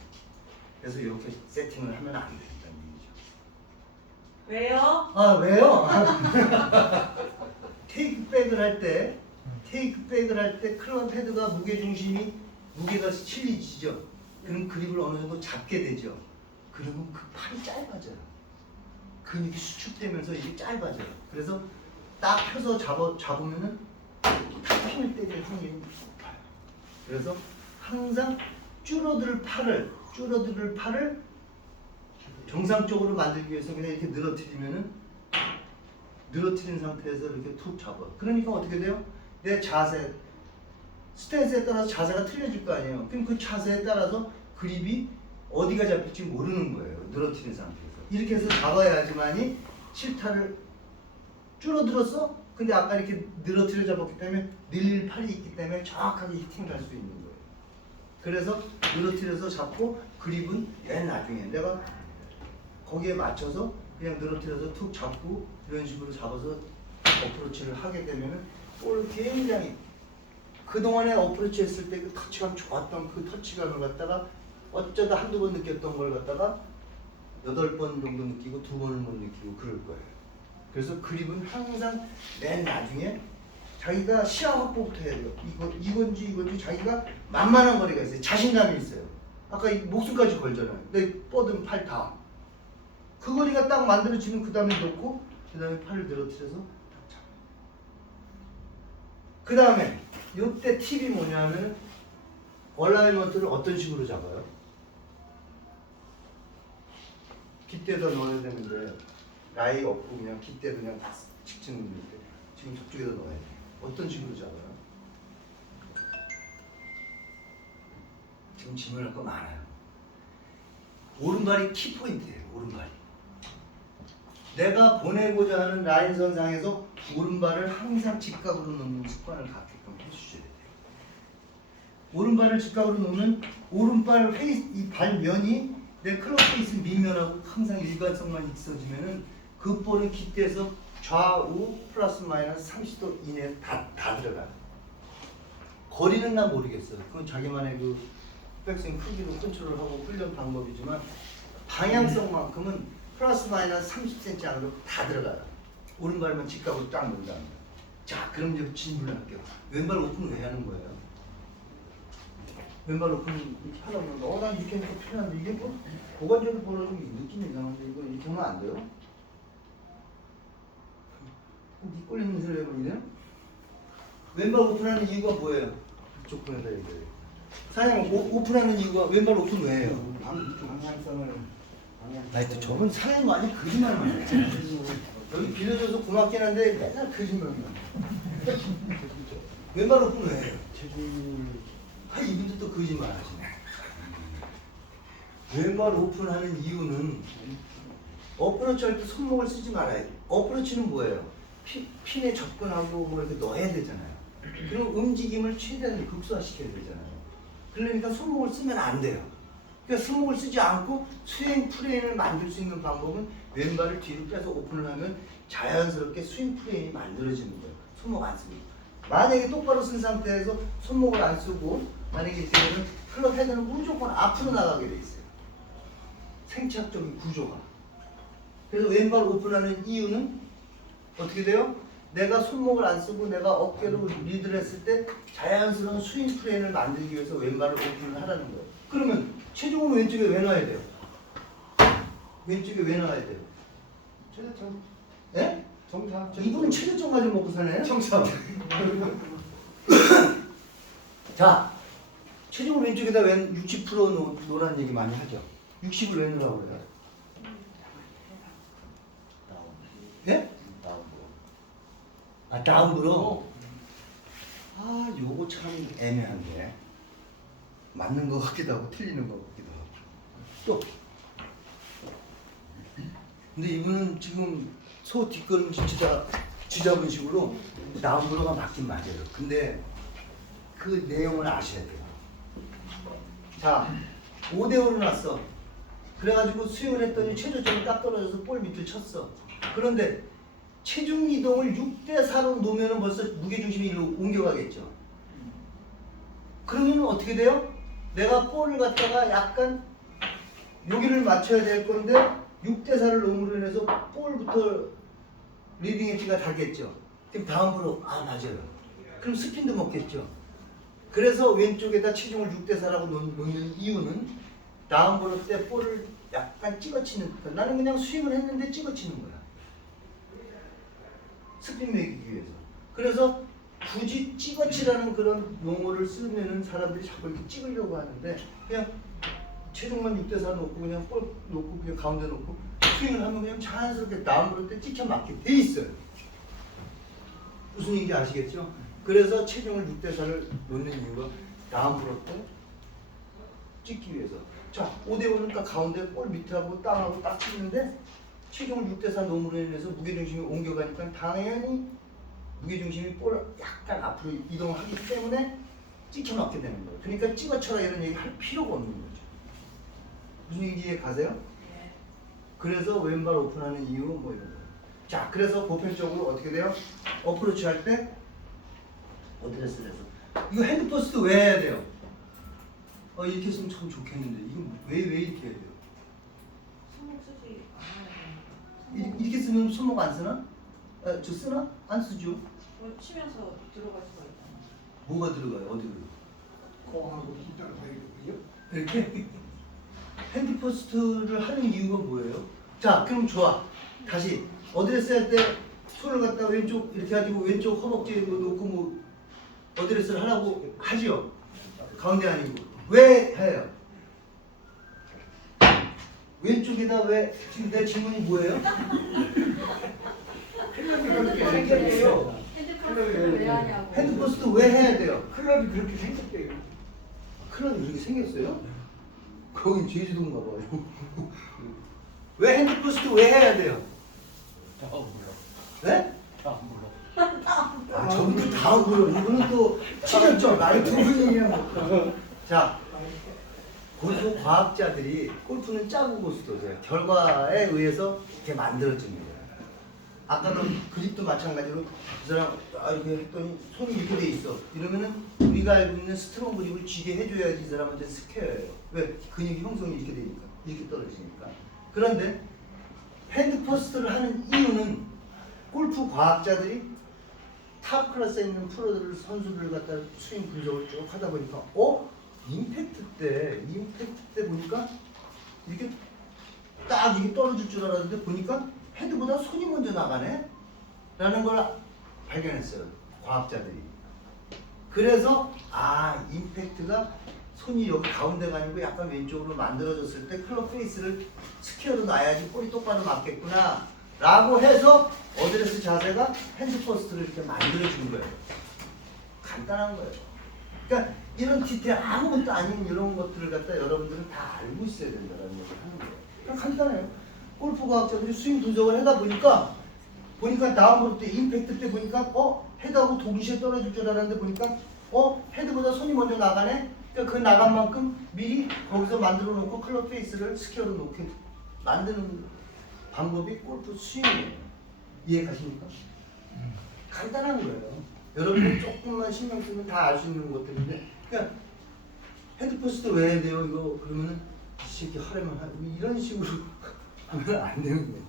그래서 이렇게 세팅을 하면 안 된다는 얘기죠. 왜요? 왜요? 테이크백을 할 때 클럽 헤드가 무게가 실리지죠. 그럼 그립을 어느 정도 잡게 되죠. 그러면 그 팔이 짧아져요. 근육이 수축되면서 이게 짧아져요. 그래서 딱 펴서 잡으면은 탑핑을 때릴 확률이 높아요. 그래서 항상 줄어들 팔을 정상적으로 만들기 위해서 그냥 이렇게 늘어뜨리면은 늘어뜨린 상태에서 이렇게 툭 잡아. 그러니까 어떻게 돼요? 내 자세, 스탠스에 따라서 자세가 틀려질 거 아니에요. 그럼 그 자세에 따라서 그립이 어디가 잡힐지 모르는 거예요. 늘어뜨린 상태에서. 이렇게 해서 잡아야지만이 실타를 줄어들었어? 근데 아까 이렇게 늘어뜨려 잡았기 때문에 늘릴 팔이 있기 때문에 정확하게 히팅을 할 수 있는 거예요. 그래서 늘어뜨려서 잡고 그립은 맨 나중에 내가 거기에 맞춰서 그냥 늘어뜨려서 툭 잡고 이런 식으로 잡아서 어프로치를 하게 되면은 볼 굉장히 그동안에 어프로치 했을 때 그 터치감 좋았던 그 터치감을 갖다가 어쩌다 한두 번 느꼈던 걸 갖다가 8번 정도 느끼고 2번을 못 느끼고 그럴 거예요. 그래서 그립은 항상 맨 나중에 자기가 시야 확보부터 해야 돼요. 이건지 자기가 만만한 거리가 있어요. 자신감이 있어요. 아까 이 목숨까지 걸잖아요. 내 뻗은 팔 다음. 그 거리가 딱 만들어지면 그 다음에 놓고 그 다음에 팔을 늘어뜨려서 딱 잡아요. 그 다음에 이때 팁이 뭐냐면 얼라이먼트를 어떤 식으로 잡아요? 깃대에다 넣어야 되는데 라이 없고 그냥 깃대로 그냥 다 직진 넣는데 지금 저쪽에다 넣어야 돼. 어떤 식으로 잡아요? 지금 질문할 거 많아요. 오른발이 키포인트예요. 오른발이. 내가 보내고자 하는 라인선상에서 오른발을 항상 직각으로 놓는 습관을 갖게끔 해주셔야 돼요. 오른발을 직각으로 놓으면 오른발 페이스, 이 발면이 내 클럽 페이스 밑면하고 항상 일관성만 있어지면은 그 볼은 깃대에서 좌우 플러스 마이너스 30도 이내에 다 들어가요. 거리는 나 모르겠어요. 그건 자기만의 그 백스윙 크기로 컨트롤하고 훈련 방법이지만 방향성만큼은 플러스 마이너스 30cm 안으로 다 들어가요. 오른발만 직각으로 딱 놓은 다음에. 자, 그럼 이제 질문을 할게요. 왼발 오픈을 왜 하는 거예요? 왼발 오픈을 이렇게 하다 보면 난 이렇게 하니까 필요한데 이게 뭐 고관절이 벌어지면 느낌이 이상한데 이거 이렇게 하면 안 돼요? 이 꼴리는 소리 해보이네요? 왼발 오픈하는 이유가 뭐예요? 이쪽 분에다 얘기해요. 사장님 오픈하는 이유가 왼발 오픈 왜 해요? 방향성을 아니 저분 사장님 완전 거짓말만 해요. 여기 빌려줘서 고맙긴 한데 맨날 거짓말만 해요. 왼발 오픈 왜 해요? 이분도 또 거짓말 하시네. 왼발 오픈하는 이유는 어프로치 할 때 손목을 쓰지 말아야 돼. 어프로치는 뭐예요? 핀에 접근하고 뭐 이렇게 넣어야 되잖아요. 그럼 움직임을 최대한 극소화시켜야 되잖아요. 그러니까 손목을 쓰면 안 돼요. 그러니까 손목을 쓰지 않고 스윙 프레임을 만들 수 있는 방법은 왼발을 뒤로 빼서 오픈을 하면 자연스럽게 스윙 프레임이 만들어지는 거예요. 손목 안 쓰고. 만약에 똑바로 쓴 상태에서 손목을 안 쓰고 만약에 이렇게 되면 클럽 헤드는 무조건 앞으로 나가게 돼 있어요. 생착적인 구조가. 그래서 왼발 오픈하는 이유는 어떻게 돼요? 내가 손목을 안 쓰고 내가 어깨로 리드를 했을 때 자연스러운 스윙 프레임을 만들기 위해서 왼발을 오픈을 하라는 거예요. 그러면 체중은 왼쪽에 왜 놔야 돼요? 왼쪽에 왜 놔야 돼요? 최저점 예? 정상 이분은 체중점 가지고 먹고 사네요? 정상 자, 체중을 왼쪽에다 왜 60% 놓으라는 얘기 많이 하죠. 60을 왜 넣으라고 그래요? 예? 아, 다운으로? 아, 요거 참 애매한데. 맞는 것 같기도 하고 틀리는 것 같기도 하고. 또. 근데 이분은 지금 소 뒷걸음질 쥐잡은 식으로 다운으로가 맞긴 맞아요. 근데 그 내용을 아셔야 돼요. 자, 5대5로 났어. 그래가지고 스윙을 했더니 최저점이 딱 떨어져서 볼 밑을 쳤어. 그런데 체중 이동을 6대4로 놓으면 벌써 무게중심이 일로 옮겨가겠죠. 그러면 어떻게 돼요? 내가 볼을 갖다가 약간 여기를 맞춰야 될 건데 6대4를 놓음으로 인해서 볼부터 리딩 엣지가 닿겠죠. 그럼 다음으로 맞아요. 그럼 스핀도 먹겠죠. 그래서 왼쪽에다 체중을 6대4라고 놓는 이유는 다운볼을 때 볼을 약간 찍어치는 듯한, 나는 그냥 스윙을 했는데 찍어치는 거야. 스핀 매기기 위해서. 그래서 굳이 찍어치라는 그런 용어를 쓰면은 사람들이 자꾸 이렇게 찍으려고 하는데 그냥 체중만 6대4 놓고 그냥 볼 놓고 그냥 가운데 놓고 스윙을 하면 그냥 자연스럽게 다운볼 때 찍혀 맞게 돼 있어요. 무슨 얘기인지 아시겠죠? 그래서 체중을 6대4를 놓는 이유가 다운볼 때 찍기 위해서. 자, 5대5니까 가운데 볼 밑하고 땅하고 딱 찍는데 체중을 6대4 놓음으로 인해서 무게중심이 옮겨가니까 당연히 무게중심이 볼 약간 앞으로 이동하기 때문에 찍혀맞게 되는 거예요. 그러니까 찍어쳐라 이런 얘기 할 필요가 없는 거죠. 무슨 얘기인지 이해 가세요? 그래서 왼발 오픈하는 이유 뭐 이런 거예요. 자, 그래서 보편적으로 어떻게 돼요? 어프로치 할 때 어드레스를 해서 이거 핸드퍼스트 왜 해야 돼요? 이렇게 했으면 참 좋겠는데 이거 왜 이렇게 해야 돼요? 손목 쓰지 않아야 돼. 이렇게 쓰면 손목 안 쓰나? 저 쓰나? 안 쓰죠. 치면서 들어갈 수가 있잖아. 뭐가 들어가요? 어디로? 코하고 힘을 보이거든요. 이렇게? 핸드퍼스트를 하는 이유가 뭐예요? 자, 그럼 좋아. 다시 어드레스 할 때 손을 갖다 왼쪽 이렇게 가지고 왼쪽 허벅지에 놓고 뭐 어드레스를 하라고 하죠. 가운데 아니고. 왜 해요? 왼쪽에다 왜? 지금 내 질문이 뭐예요? 클럽이 그렇게 생겼대요. 핸드폰을 왜 하냐고. 핸드퍼스트 왜 해야 돼요? 클럽이 그렇게 생겼대요. 클럽이 그렇게 생겼어요? 거긴 제주도인가 봐요. 왜 핸드퍼스트 왜 해야 돼요? 네? 저분도 다음 물어. 이분은 또 치셨죠? 나이 두 분이냐. 자, 골프 과학자들이 골프는 짜고 고스도세요. 결과에 의해서 이렇게 만들어진 거예요. 아까는 그립도 마찬가지로 그 사람 이렇게 했더니 손이 이렇게 돼 있어. 이러면은 우리 우리가 알고 있는 스트롱 그립을 쥐게 해줘야지 이 사람한테 스퀘어예요. 왜? 근육이 형성이 이렇게 되니까. 이렇게 떨어지니까. 그런데 핸드퍼스트를 하는 이유는 골프 과학자들이 탑 클래스에 있는 프로들을 선수들을 갖다 스윙 분석을 쭉 하다 보니까 임팩트 때 보니까 이렇게 딱 이게 떨어질 줄 알았는데 보니까 헤드보다 손이 먼저 나가네? 라는 걸 발견했어요. 과학자들이. 그래서 임팩트가 손이 여기 가운데가 아니고 약간 왼쪽으로 만들어졌을 때 클럽 페이스를 스퀘어로 놔야지 볼이 똑바로 맞겠구나 라고 해서 어드레스 자세가 핸드 퍼스트를 이렇게 만들어준 거예요. 간단한 거예요. 그러니까 이런 디테일 아무것도 아닌 이런 것들을 갖다 여러분들은 다 알고 있어야 된다는 얘기를 하는 거예요. 그러니까 간단해요. 골프 과학자들이 스윙 분석을 하다 보니까 다운볼 때 임팩트 때 보니까 헤드하고 동시에 떨어질 줄 알았는데 보니까 헤드보다 손이 먼저 나가네. 그러니까 그 나간 만큼 미리 거기서 만들어 놓고 클럽 페이스를 스퀘어로 놓게 만드는 방법이 골프 스윙이에요. 이해 가십니까? 간단한 거예요. 여러분들 조금만 신경 쓰면 다 알 수 있는 것들인데, 그러니까 헤드퍼스트 왜 해야 돼요? 이거 그러면은 이 새끼 하려면 하고 이런 식으로 하면 안 되는 거예요.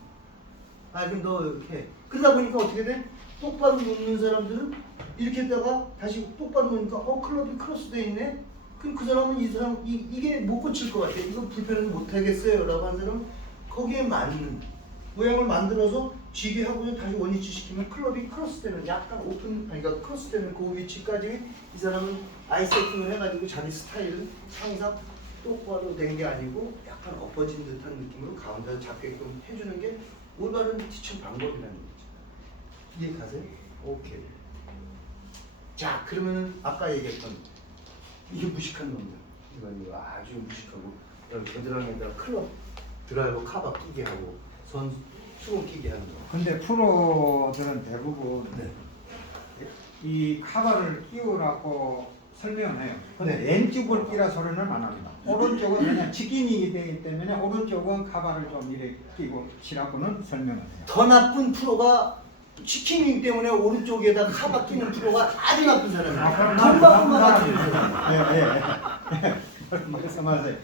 그럼 너 이렇게 그러다 보니까 어떻게 돼? 똑바로 놓는 사람들은 이렇게 했다가 다시 똑바로 놓으니까 클럽이 크로스돼 있네. 그럼 그 사람은 이게 못 고칠 것 같아. 이거 불편해서 못 하겠어요. 라고 하는 사람은 거기에 맞는 모양을 만들어서 쥐게 하고 다시 원위치 시키면 클럽이 크로스되는 약간 그러니까 크로스되는 그 위치까지 이 사람은 아이 세팅을 해가지고 자기 스타일은 항상 똑바로 된 게 아니고 약간 엎어진 듯한 느낌으로 가운데서 잡게끔 해주는 게 올바른 티칭 방법이라는 거죠. 이해 가세요? 오케이. 자, 그러면은 아까 얘기했던 이게 무식한 놈들. 이거 아주 무식하고 겨드랑이에다가 클럽 드라이버 카바 끼게 하고 수건 끼게 하는 거. 근데 프로들은 대부분 이 카바를 끼우라고 설명을 해요. 근데 왼쪽을 끼라 소리는 안 합니다. 오른쪽은 그냥 직인이 되기 때문에 오른쪽은 카바를 좀 이렇게 끼고 치라고는 설명을 해요. 더 나쁜 프로가 치킨이기 때문에 오른쪽에다 카바 끼는 프로가 아주 나쁜 사람이에요. 돈 받고 말하는 말씀하세요.